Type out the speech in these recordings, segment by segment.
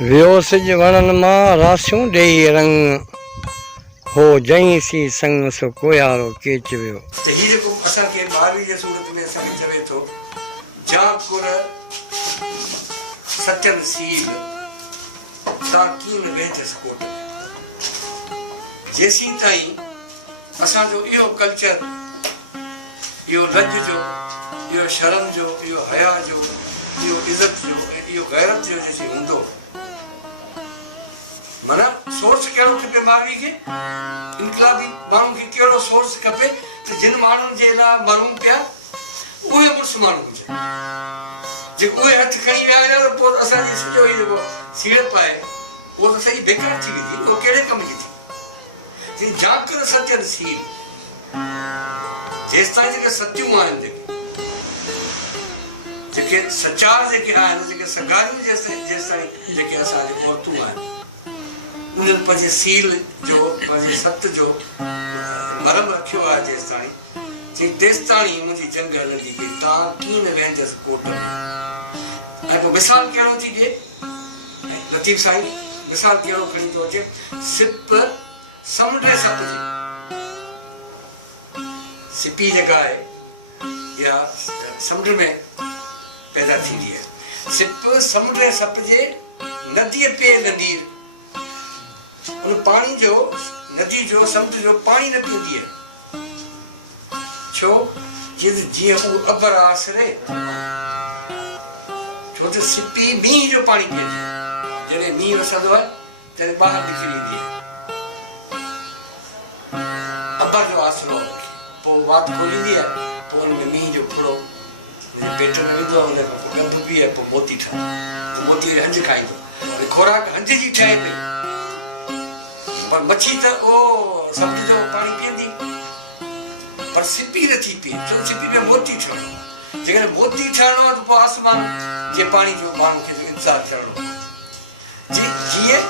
वियो सिज वणन मां रासियूं ॾेई रंग हो जई सी संग सो कोयारो केच वियो। त हीउ जेको असांखे 12वीं जे सूरत में असांखे चवे थो जाकुर सचन सील तव्हां कीअं वेठसि कोट जेसीं ताईं असांजो इहो कल्चर, इहो रज जो, इहो शर्म जो, इहो हया जो, इहो इज़त जो, इहो गैरत जो जेसीं हूंदो, माना सोर्स कहिड़ो खपे मानवी खे, इनकलाबी माण्हू खे कहिड़ो सोर्स खपे त जिन माण्हुनि जे लाइ मरूं पिया उहे मुड़ुस माण्हू हुजनि। जे उहे हथ खणी विया हुया त पोइ असांजी सॼो इहो जेको सीड़प आहे उहो त सही बेकार थी वेंदी, उहो कहिड़े कम जी थी। जाकर सचन सील जेसिताईं जेके सचियूं आहिनि, जेके सचार जेके आहिनि, जेके सगारियूं जेसिताईं जेके असांजे औरतूं आहिनि उन्हनि पंहिंजे सील जो, पंहिंजे सत जो मरम रखियो आहे जेसिताईं, तेसिताईं मुंहिंजी जंग हलंदी की तव्हां कीअं न वेंदसि कोट में। ऐं पोइ मिसाल कहिड़ो थी ॾिए लतीफ़ साईं, मिसाल कहिड़ो खणी थो अचे, सिप समुंड सप जी, सिपी जेका आहे इहा समुंड में पैदा थींदी आहे। सिप समुंड सप जे नदीअ पे नंढी उन पाणी जो, नदी जो, समुंड जो पाणी न पींदी आहे। छो? जीअं उहो अबर आसरे, छो त सिपी मींहं जो पाणी पीए थी, जॾहिं मींहुं वसंदो आहे तॾहिं ॿाहिरि निकिरी ईंदी आहे, अबर जो आसरो, पोइ वात खोलींदी आहे, पोइ हुनमें मींहं जो फुड़ो पेट में विधो आहे, हुन खां पोइ ॾंभ बि आहे, पोइ मोती ठहे, मोती हंज खाईंदो, खुराक हंज जी ठहे पई। पर मच्छी त उहो समुंड जो पाणी पीअंदी, पर सिपी नथी पीए, छो सिपी में मोती ठहणो। जेकॾहिं मोती ठहणो आहे त पोइ आसमान जे पाणी जो माण्हू खे इंतज़ारु करिणो। जीअं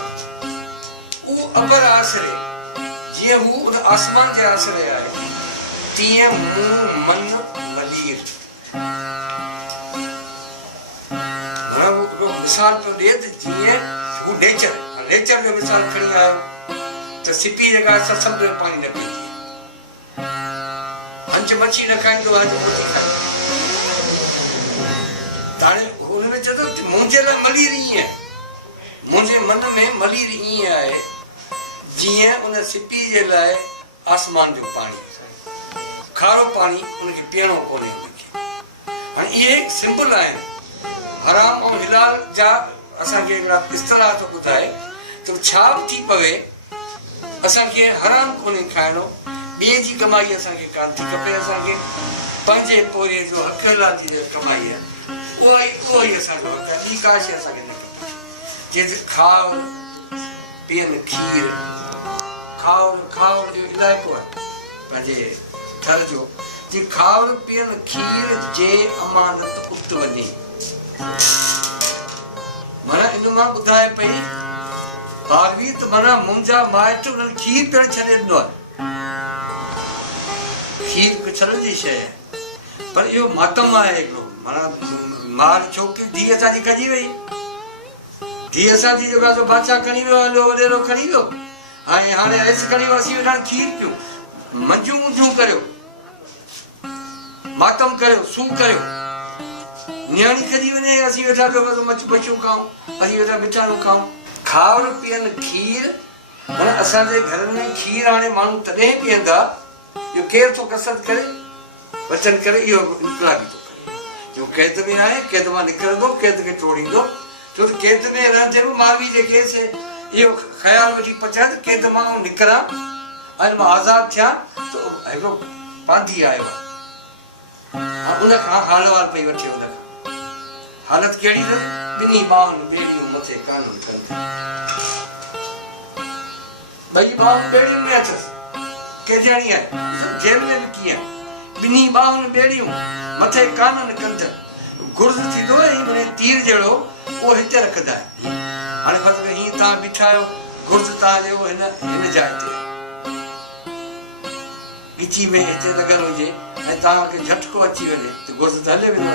उहो अबर आसरे, जीअं हू उन आसमान जे आसरे आहे, तीअं मुंहुं मन मलीर। मिसाल पियो ॾिए त जीअं हू नेचर, नेचर जो मिसाल खणी आयो त सिपी जेका आहे समुंड में पाणी न पींदी आहे, हंज मच्छी न खाईंदो आहे, मोती खाईंदो। हाणे हुनमें चए थो मुंहिंजे लाइ मलीर ईअं आहे, मुंहिंजे मन में मलीर ईअं आहे जीअं उन सिपी जे लाइ आसमान जो पाणी, खारो पाणी उनखे पीअणो कोन्हे उनखे। हाणे इहे सिंपल आहिनि, हराम ऐं हिलाल जा असांखे हिकिड़ा इस्तलाह थो ॿुधाए त छा बि थी पवे असांखे हराम कोन्हे खाइणो, ॿिए जी कमाई असांखे कान थी खपे, असांखे पंहिंजे पोरे जो हक़ हलाली जी कमाई आहे उहो ई असांजो हक़ आहे, ॿी का शइ असांखे न खपे। जीअं खाव पीअनि खीर, खावर जो इलाइक़ो आहे पंहिंजे घर जो, जीअं खावर पीअनि खीर जे अमानत उत वञे। माना इन मां ॿुधाए पई 12वीं त माना मुंहिंजा माइट उन्हनि खीर पीअण छॾे ॾिनो आहे, खीर हिकु छॾण जी शइ आहे, पर इहो मातम आहे हिकिड़ो। माना मार छोकिरी धीउ असांजी कढी वई, धीउ असांजी जेका बादशाह खणी वियो, हलियो वॾेरो खणी वियो, ऐं हाणे ऐस खणी वियो, असीं वेठा खीर पियूं, मंजूं मुंजूं करियो, मातम करियो, सूं करियो, नियाणी कढी वञे, असीं वेठा मच्छियूं खाऊं, असीं वेठा मिठाणियूं खाऊं। खावर पीअनि खीर, माना असांजे घरनि में खीर हाणे माण्हू तॾहिं पीअंदा, इहो केरु थो कसरत करे वचन करे, इहो इनकलाबी थो करे, जो क़ैद में आहे, क़ैद मां निकिरंदो, क़ैद खे टोड़ींदो। छो त क़ैद में रहंदे बि मारवी जेके इहो ख़्यालु वठी पचाए त क़ैद मां निकिरां ऐं मां आज़ादु थियां, त हिकिड़ो पांधी आयो आहे, उनखां हाल वाल पई वठे, उनखां हालत कहिड़ी अथसि, ॿिन्ही ॿाहुनि ॿेड़ियूं मथे कानून कंदी, ॿई ॿाहुनि ॿेड़ियुनि में अथसि, केजणी आहे जेल में बि कीअं, ॿिन्ही ॿाहुनि ॿेड़ियूं मथे कानून कंदड़, गुर्ज़ थींदो ऐं तीर जहिड़ो उहो हिते रखंदा आहिनि। हाणे फर्ज़ हीअं तव्हां बीठा आहियो, गुर्ज़ तव्हांजो हिन जाइ ते ॻिची में हिते लॻल हुजे ऐं तव्हांखे झटको अची वञे त गुर्ज़ त हले वेंदो।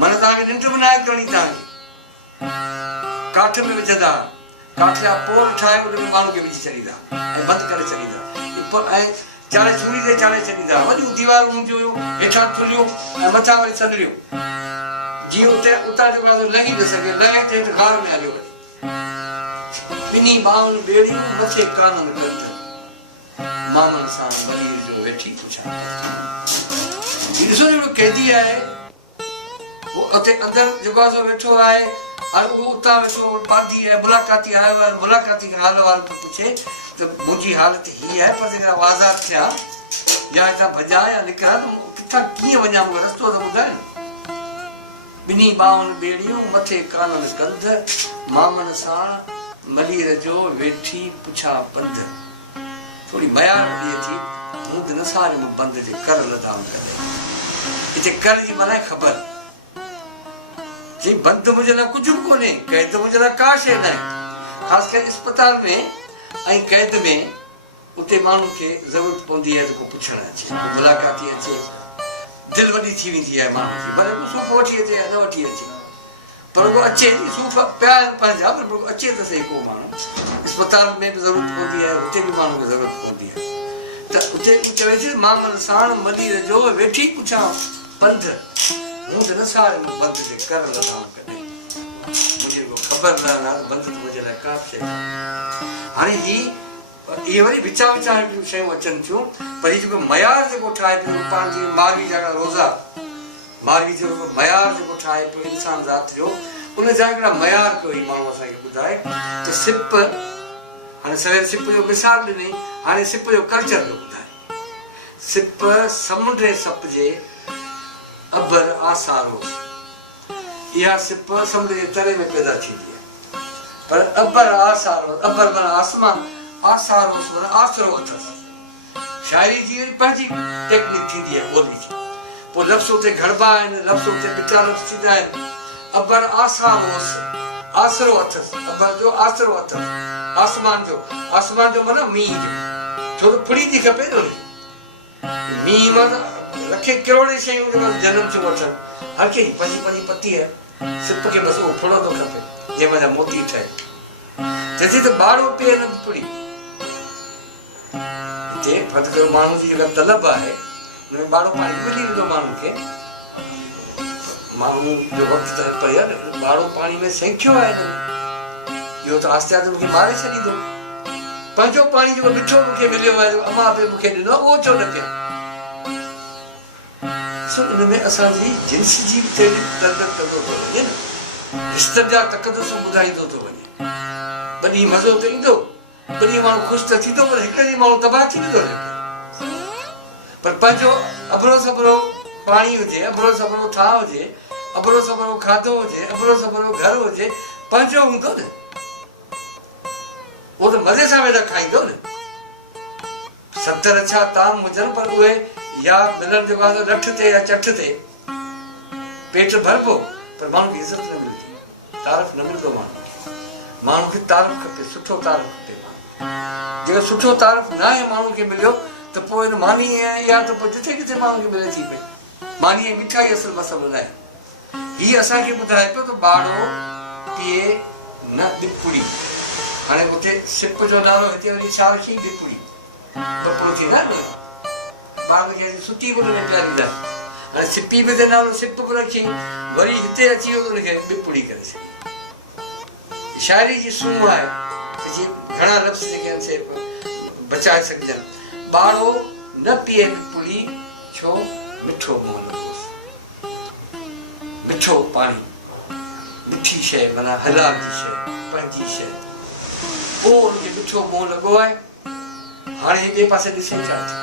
माना तव्हांखे निंड बि न आहे करणी, तव्हांखे काठ में विझंदा, काठ जा पोल ठाहे उन में माण्हू खे विझी छॾींदा ऐं बंदि करे छॾींदा ऐं चाहे छुरी ते चाढ़े छॾींदा। वॾियूं दीवारूं हूंदियूं हुयूं, हेठां थुलियूं ऐं मथां वरी सदरियूं, जीअं उतां जेको आहे लही न सघे, लहे ते हेठि घार में हलियो वञे। ॿिन्ही ॿाहुनि ॿेड़ियूं मथे काननि कंद, मामनि सां मरीर जो वेठी पुछां। ॾिसो हिकिड़ो कैदी आहे, वो उते अंदरि जेको आहे वेठो आहे, और वो उतां वेठो पाधी आहे, मुलाक़ाती आयो आहे, मुलाक़ाती खां हाल वाल पियो पुछे त मुंहिंजी हालत हीअ आहे, पर जेकर आज़ाद थिया या हितां भॼा या निकिरा त किथां कीअं वञा, मूंखे रस्तो त ॿुधाए। ॿिन्ही ॿाहुनि ॿेड़ियूं मथे काननि कंद, मामनि सां मलीर जो वेठी पुछा पंध। थोड़ी मयार वॾी थी, मूं त न सारे मूं बंद जे कर लदाम कॾहिं। हिते कर जी माना ख़बर जी, बंद मुंहिंजे लाइ कुझु बि कोन्हे, क़ैद मुंहिंजे लाइ का शइ न आहे। ख़ासि करे अस्पताल में ऐं क़ैद में उते माण्हू खे ज़रूरत पवंदी आहे त को पुछणु अचे, को मुलाक़ाती अचे, दिलि वॾी थी वेंदी आहे माण्हू जी, भले को सूफ़ वठी अचे या न वठी अचे, पर को अचे, सूफ़ पिया आहिनि पंहिंजा, पर अचे त सही को माण्हू। अस्पताल में बि ज़रूरत पवंदी आहे, उते बि माण्हू खे ज़रूरत पवंदी आहे, त उते चइजे मामनि साण मलीर जो वेठी पुछां पंध, मूं त न सारे मूं बंद जे कर लदाम कॾहिं। मुंहिंजी को ख़बर न आहे त बंद त मुंहिंजे लाइ का शइ। हाणे इहे वरी विचा विचा हिकिड़ियूं शयूं अचनि थियूं, पर हीउ जेको मयार जेको ठाहे पियो पाण जी मारवी जा रोज़ा, मारवी जो मयार जेको ठाहे पियो इंसान ज़ात जो, उन जा हिकिड़ा मयार पियो ई माण्हू असांखे ॿुधाए त सिप, हाणे सवेल सिप जो मिसाल ॾिनई, हाणे सिप जो कल्चर पियो ॿुधाए। सिप समुंड सप जे अबर आसारोस, इहा सिप समुंड जे तरे में पैदा थींदी आहे, पर अबर आसारोस, अबर माना आसमान, आसारोस माना आसरो अथसि। शाइरी जी पंहिंजी टेक्निक थींदी आहे ॿोली जी, पोइ लफ़्ज़ उते घड़बा आहिनि, लफ़्ज़ उते ॿिटा लफ़्ज़ थींदा आहिनि। अबर आसारोस, आसरो अथसि, अबर जो आसरो अथसि, आसमान जो माना मींहं जो, छो त फुड़ी थी खपे न हुनखे। मींहं मां लखे करोड़े शयूं जनम थियूं वठनि, हर कंहिं पंहिंजी पंहिंजी पती आहे, सिप खे बसि उहो फुड़ो थो खपे जंहिं महिल मोती ठहे। चइजे त ॿारो पिए न फुड़ी, हिते फर्ज़ कयो माण्हू जी जेका तलब आहे हुन में ॿारो पाणी मिली वेंदो माण्हू खे, माण्हू जो वक़्तु त पए आहे न, ॿारो पाणी में सेंखियो आहे हिन में, इहो त आस्ते आस्ते मूंखे मारे छॾींदो। पंहिंजो पाणी जेको मिठो मूंखे मिलियो आहे, अमा पे मूंखे ॾिनो, उहो छो न पिया। सो इन में असांजी जिन्स जी बि तरबियत कंदो थो वञे न, रिश्तनि जा तक़दस ॿुधाईंदो थो वञे। वॾी मज़ो त ईंदो, वॾी माण्हू ख़ुशि त थींदो, पर हिकु ॾींहुं माण्हू तबाह थी वेंदो। पर पंहिंजो अबरो सबरो पाणी हुजे, अबरो सबरो थाह हुजे, अबरो सबरो खाधो हुजे, अबरो सबरो घर हुजे, पंहिंजो हूंदो न, उहो त मज़े सां वेठा खाईंदो न। 70 अच्छा ताम हुजनि, पर उहे या मिलण जेको आहे लठ ते या चठ ते पेट भरबो, पर माण्हू खे इज़त न मिलंदी, तारीफ़ न मिलंदो। माण्हू खे तारीफ़ खपे, सुठो तारीफ़ खपे। जेकर सुठो तारीफ़ न आहे माण्हू खे मिलियो त पोइ हिन मानी या त पोइ जिथे किथे माण्हू खे मिले थी पई। मानी ऐं मिठाई असुल मसइलो न आहे। हीअ असांखे ॿुधाए पियो त ॿारो पीए न ॾिपुड़ी। हाणे उते सिप जो नालो हिते वरी छा रखी, ॾिपुड़ी बपड़ो थींदा न, ॿार खे सुठी बि हुनमें पिया ॾींदा। हाणे सिपी बि त नालो सिप बि रखी, वरी हिते अची वियो त हुनखे ॾिपुड़ी करे छॾी। शाइरी जी सूंह आहे त जीअं घणा लफ़्ज़ जेके आहिनि से बचाए सघजनि। ॿारो न पीए ॾिपुड़ी, छो मिठो मुंहुं लॻोसि, मिठो पाणी, मिठी शइ माना हलाल जी शइ, पंहिंजी शइ, पोइ हुनखे मिठो मुंहुं लॻो आहे। हाणे ॿिए पासे ॾिसे छा थी,